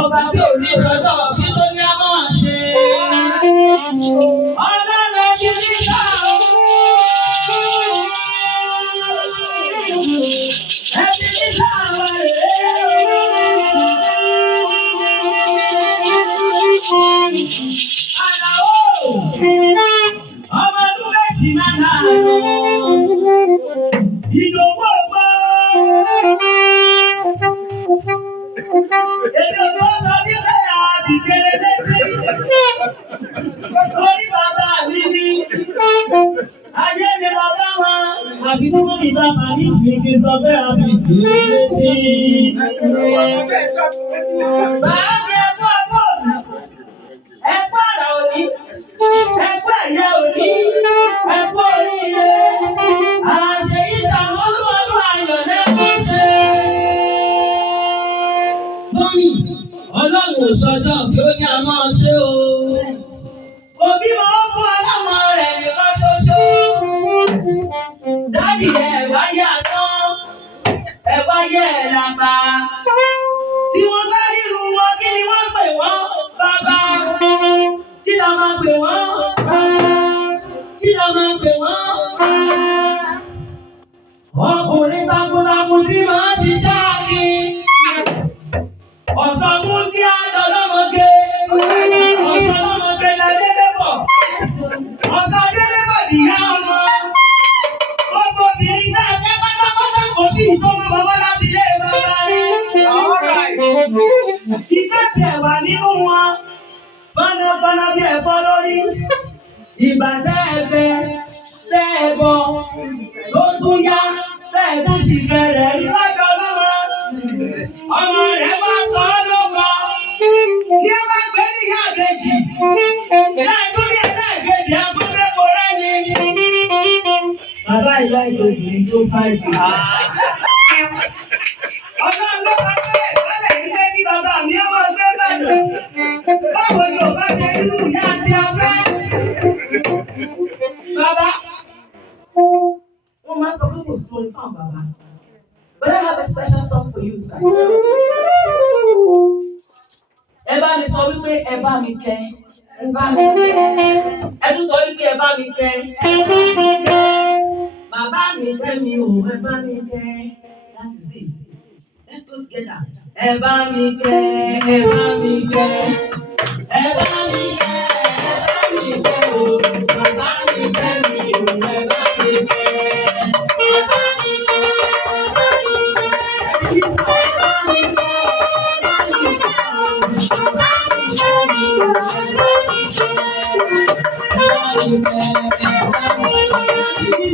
Ọba tí ò ní sọ́dọ̀ bí tó ní a máa ṣe. Ọlọ́run ẹbí nígbà ẹbí nígbà Àlàó ọmọ Lumesi máa ń lọ. Ìdòwò gbọ́. Èmi ò lọ sọ wípé àbíkèrè létí. Orí bàbá mi ni. Ayé ni bàbá wọn. Àbí tí wọ́n mi bá máa ní ìgbìkì sọ pé àbíkèrè létí. Bàbá ẹ̀kọ́ ọgọ́rùn-ún. Ẹ̀kọ́ àrà òní. Ẹ̀kọ́ ẹ̀yẹ òní. Ẹ̀kọ́ oríire. Àṣẹ ìṣàwọn olúwọlú ayọ̀ lẹ́kọ̀ọ́ ṣe. Mọ́mí, Ọlọ́run ò sọjọ́ bí ó ní a máa ṣe o. Òbí wọn fún ọlọ́mọ rẹ̀ nìkan ṣoṣo. Dádì ẹ̀ wáyé àná, ẹ̀ wáyé ẹ̀ làbà. Tí wọ́n bá ríru wọn, kí ni wọ́n pè wọ́n? Bàbá. Kí la máa pè wọ́n? Kí la máa pè wọ́n? Ọkùnrin takuntakun tí máa ń ṣiṣẹ́ àkí. Ọ̀sán mú kí á lọ lọ́mọge. Ọ̀sán lọ́mọge la délé bọ̀. Ọ̀sán délé bọ̀ nìyá ọmọ. Gbogbo obìnrin náà fẹ́ pátápátá kò sí ìtọ́mọ bàbá láti ilé bàbá rẹ̀. Ìjọ́ tiẹ̀ wà nínú wọn. Fọ́nàfọ́nà bí ẹ̀fọ́ lórí. Ìgbà tẹ́ ẹ fẹ́, tẹ́ ẹ bọ̀. Ló tún yá, tẹ́ ẹ tún sì bẹ̀rẹ̀ rí lọ́dọ̀ lọ́wọ́. Ọmọ rẹ̀ bá sọ ọ́ lóko. Ní ó bá gbé ní ìyá àbèjì. Ṣé àtúndì ẹlẹ́ẹ̀kejì agbóbẹ́kọ̀ rẹ̀ ni? Bàbá ìyá ìdòdì tó bá ìdè. Ọlọ́run ló bá bẹ́ẹ̀ lọ́lẹ̀ nílé kí bàbá mi ọmọ gbé bẹ̀rẹ̀. Báwo ni ò bá ṣe irú ìyá àti afẹ́? Bàbá, wọ́n máa ń sọ pé kò sí orin fún bàbá. But I have a special song for you, sir. Ẹ bá mi sọ wípé ẹ bá mi kẹ́. Ẹ bá mi kẹ́. Ẹ tún sọ wípé ẹ bá mi kẹ́. Ẹ bá mi kẹ́. Bàbá mi kẹ́ mi ò, ẹ bá mi kẹ́. That is it. Let's go together. Ẹ bá mi kẹ́, ẹ bá mi kẹ́. Ẹ bá mi kẹ́, ẹ bá mi kẹ́ o. Bàbá mi kẹ́ mi ò, ẹ bá mi kẹ́. Ẹ bá mi kẹ́, ẹ bá mi kẹ́. Ẹ bá mi kẹ́, ẹ bá mi kẹ́ o. Bàbá mi kẹ́ mi ò, ẹ bá mi kẹ́. Ẹ bá mi kẹ́, ẹ bá mi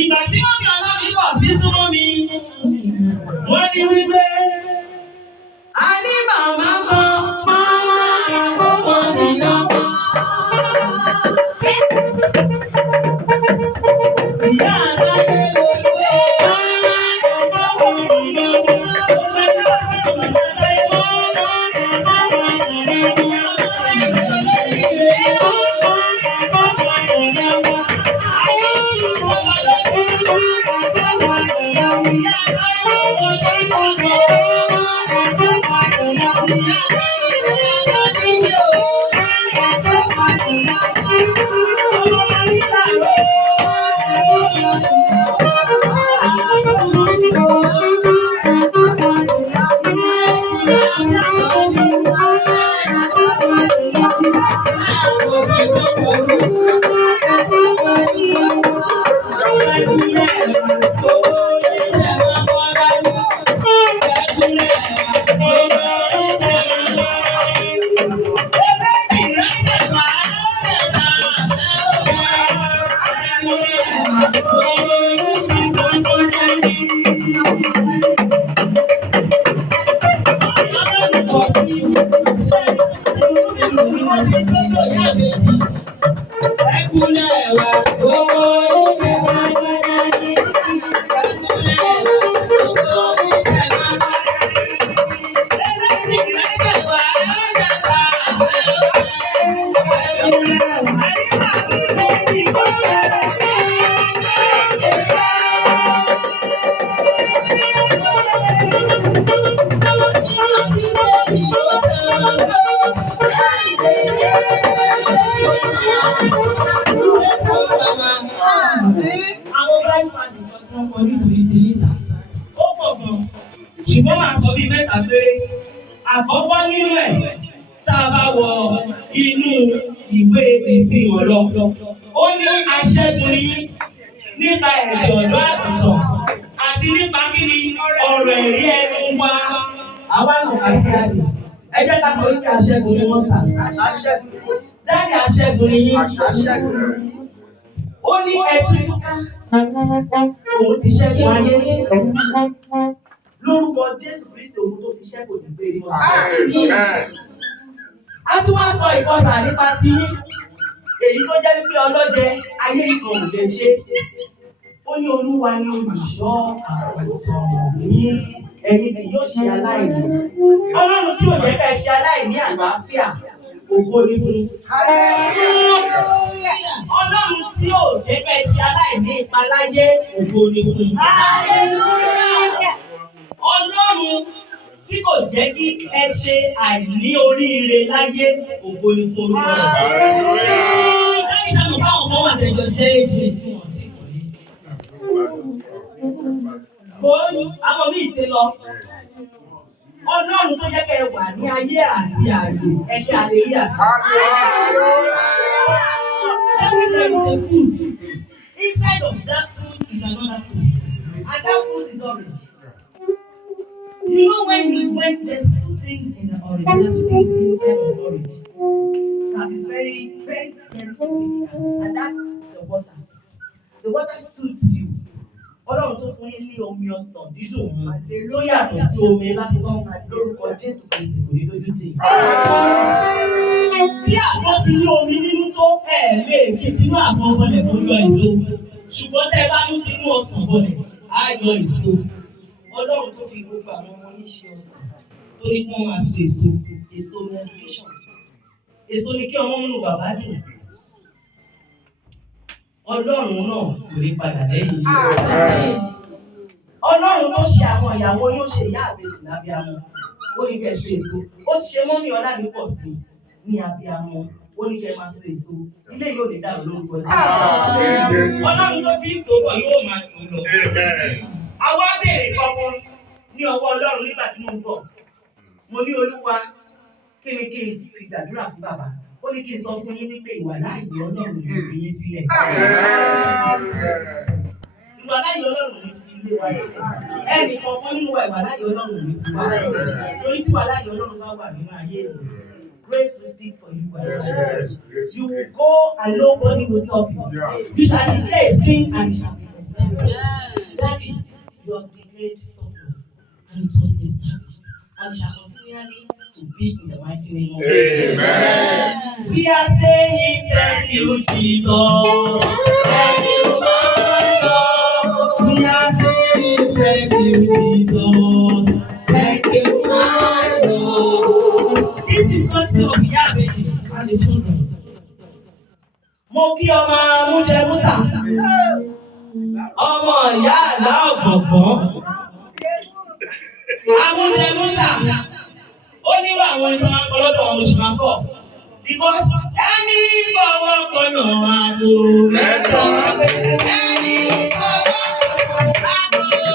Ìgbà tí wọ́n ní ọlọ́run bọ̀ sí súnmọ́ mi, wọ́n ní wípé a ní màmá kan ọmọ nìyàn. Ìyá àgbáyé lóluwé. Ṣùgbọ́n màá sọ bíi mẹ́ta péré. Àkọ́kọ́ nínú ẹ̀ tá a bá wọ inú ìwé ìfihàn lọ. Ó ní aṣẹ́gun yín nípa ẹ̀jẹ̀ ọ̀dọ́ àgùntàn àti nípa kíni ọ̀rọ̀ ẹ̀rí ẹnu wa. Àwa náà kà sí àyè. Ẹ jẹ́ ká sọ wípé aṣẹ́gun ni wọ́n tà. Dáàdì aṣẹ́gun ni yín. Ó ní ẹtú ká. Òun ti ṣẹ́gun ayé. Lórúkọ Jésù Kristi òun tó fi ṣẹ́gun ní gbére wọn. A tún wá kọ ìkọsà nípa ti yín. Èyí tó jẹ́ wípé ọlọ́jẹ ayé ìkan ò lè ṣe. Ó ní Olúwa ni olùṣọ́ àgùntàn mi. Ẹ̀yin kì yóò ṣe aláìní. Ọlọ́run tí ò jẹ́ ká ṣe aláìní àlàáfíà. Ògo ni fún. Ọlọ́run tí ò jẹ́ ká ṣe aláìní ìpaláyé. Ògo ni fún. Ọlọ́run tí kò jẹ́ kí ẹ ṣe àìní oríire láyé. Ògo ni fún orúkọ rẹ̀. Láì ṣàmù báwọn kan wà tẹ̀jọ jẹ́ èjì tí wọ́n ti kò ní. Àwọn míì ti lọ. Ọlọ́run tó jẹ́ kẹ́ ẹ wà ní ayé àti ààyè ẹ̀ṣẹ̀ àlèríà. There is a fruit. Inside of that fruit is another fruit. And that fruit is orange. You know when there's two things in the orange, there's two things inside of orange. That is very, very, very significant. And that's the water. The water suits you. Ọlọ́run tó fún yín ní omi ọsàn dídùn tó yàtọ̀ sí omi lásán lórúkọ Jésù Kristi kò ní lójú tì. Bí àgbọn ti ní omi nínú tó lè fi sínú àgbọn bọ̀lẹ̀ tó yọ èso. Ṣùgbọ́n tẹ́ ẹ bá ní tinú ọsàn bọ̀lẹ̀ á yọ èso. Ọlọ́run tó fi gbogbo àwọn ọmọ yín ṣe ọsàn tó ní kí wọ́n máa so èso. Èso ní education. Èso ní kí ọmọ múnú bàbá dùn. Ọlọ́run náà kò ní padà lẹ́yìn. Ọlọ́run tó ṣe àwọn ìyàwó yóò ṣe ìyá àbèjì lábíàmọ. Ó ní kẹ́ ṣe èso. Ó ti ṣe mọ́mí Ọládìpọ̀ sí ní abíàmọ. Ó ní kẹ́ máa ṣe èso. Ilé yóò lè dàrú lórúkọ Jésù. Ọlọ́run tó ti ń tòbọ̀ yóò máa tù lọ. Àwa béèrè kankan ní ọwọ́ Ọlọ́run nígbà tí mo ń bọ̀. Mo ní Olúwa kí ni kí n fi gbàdúrà fún bàbá. Ó ní kí n sọ fún yín wípé ìwà láàyè Ọlọ́run ní fi yín sílẹ̀. Ìwà láàyè Ọlọ́run ní fi ilé wa sílẹ̀. Ẹnì kọ̀ọ̀kan nínú wa ìwà láàyè Ọlọ́run ní fi wá sílẹ̀. Torí tí ìwà láàyè Ọlọ́run bá wà nínú ayé rẹ̀, grace will speak for you. You will go and nobody will stop you. You shall declare a thing and it shall be established. Daddy, you have declared something and it was established and shall continually to be in the mighty name of Jesus. Amen. We are saying thank you, Jesus. Thank you, my Lord. We are saying thank you, Jesus. Thank you, my Lord. This is God's of Yahweh and the children. Mo kí ọmọ Mújẹmútà, ọmọ ìyá àlá ọ̀gbọ̀gbọ́n. Amújẹmútà, ó nílò àwọn ìtàn akọlọ́dọ̀ ọmọ oṣù máa bọ̀. Because ẹni fọwọ́ kọ́nà àbò mẹ́tọ́. Ẹni fọwọ́ kọ́nà àbò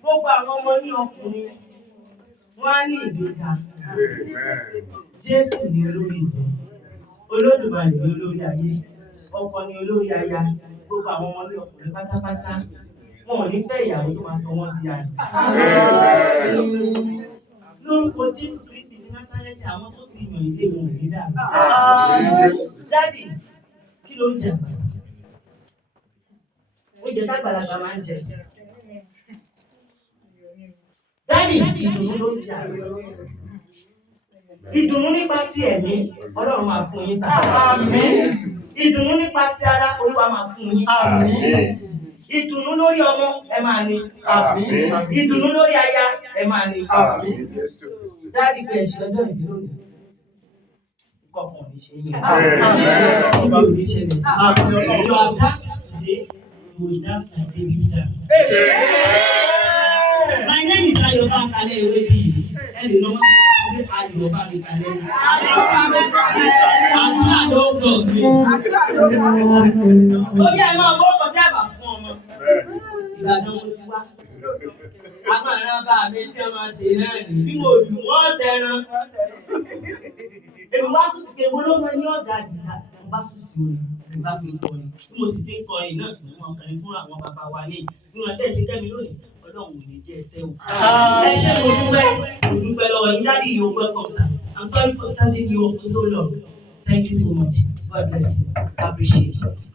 Gbogbo àwọn ọmọ ní ọkùnrin wọ́n á ní ìgbéga. Jésù ni olórí ìjọ, Olódùmarè ni olórí ayé, ọkọ ni olórí aya. Gbogbo àwọn ọmọ ní ọkùnrin pátápátá wọn ò ní fẹ́ ìyàwó tó máa sọ wọ́n di àná. Lórúkọ Jésù Kristi ní Násárẹ́tì, àwọn tó ti yàn ilé wọn ò ní dà. Dádì, kí ló ń jẹ àgbàlagbà? Oúnjẹ tágbàlagbà máa ń jẹ. Dádì, ìdùnnú ló ń jẹ àgbàlagbà. Ìdùnnú nípa ti ẹ̀mí, Ọlọ́run máa fún yín sáà. Ìdùnnú nípa ti ara, Olúwa máa fún yín. Ìdùnnú lórí ọmọ, ẹ máa ní. Ìdùnnú lórí aya, ẹ máa ní. Dádì pé ẹ̀ṣẹ̀ ọjọ́ ìbí lónìí. Kọ̀ọ̀kan ní ṣe yẹn. Ọba ò ní ṣẹlẹ̀. You are danced today, you will dance like David dance. My name is Ayoba Akale Ewebi. Ẹni lọ́wọ́ pé Ayoba mi kalẹ̀. Àdúrà ló ń gbọ̀ mí. Ó yẹ máa wọ́ kọjá àbà fún ọmọ. Ìbàdàn mo ti wá. Àwọn àràbà mi tí wọ́n máa ṣe náà ní bí mo lù wọ́n tẹran. Èmi wá sùn sí pé mo ló mọ ní ọ̀dà àdìgbà. Mo bá sùn sí orin, mo bá fi kọrin. Bí mo sì ti ń kọrin náà, mo máa kọrin fún àwọn bàbá wa ní. Bí wọ́n tẹ̀ sí kẹ́mi lónìí. Ọlọ́run ò ní jẹ́ tẹ́ o. Ẹ ṣé mo dúpẹ́ lọ́wọ́ yín. Daddy, you're welcome, sir. I'm sorry for standing you up for so long. Thank you so much. God bless you. I appreciate it.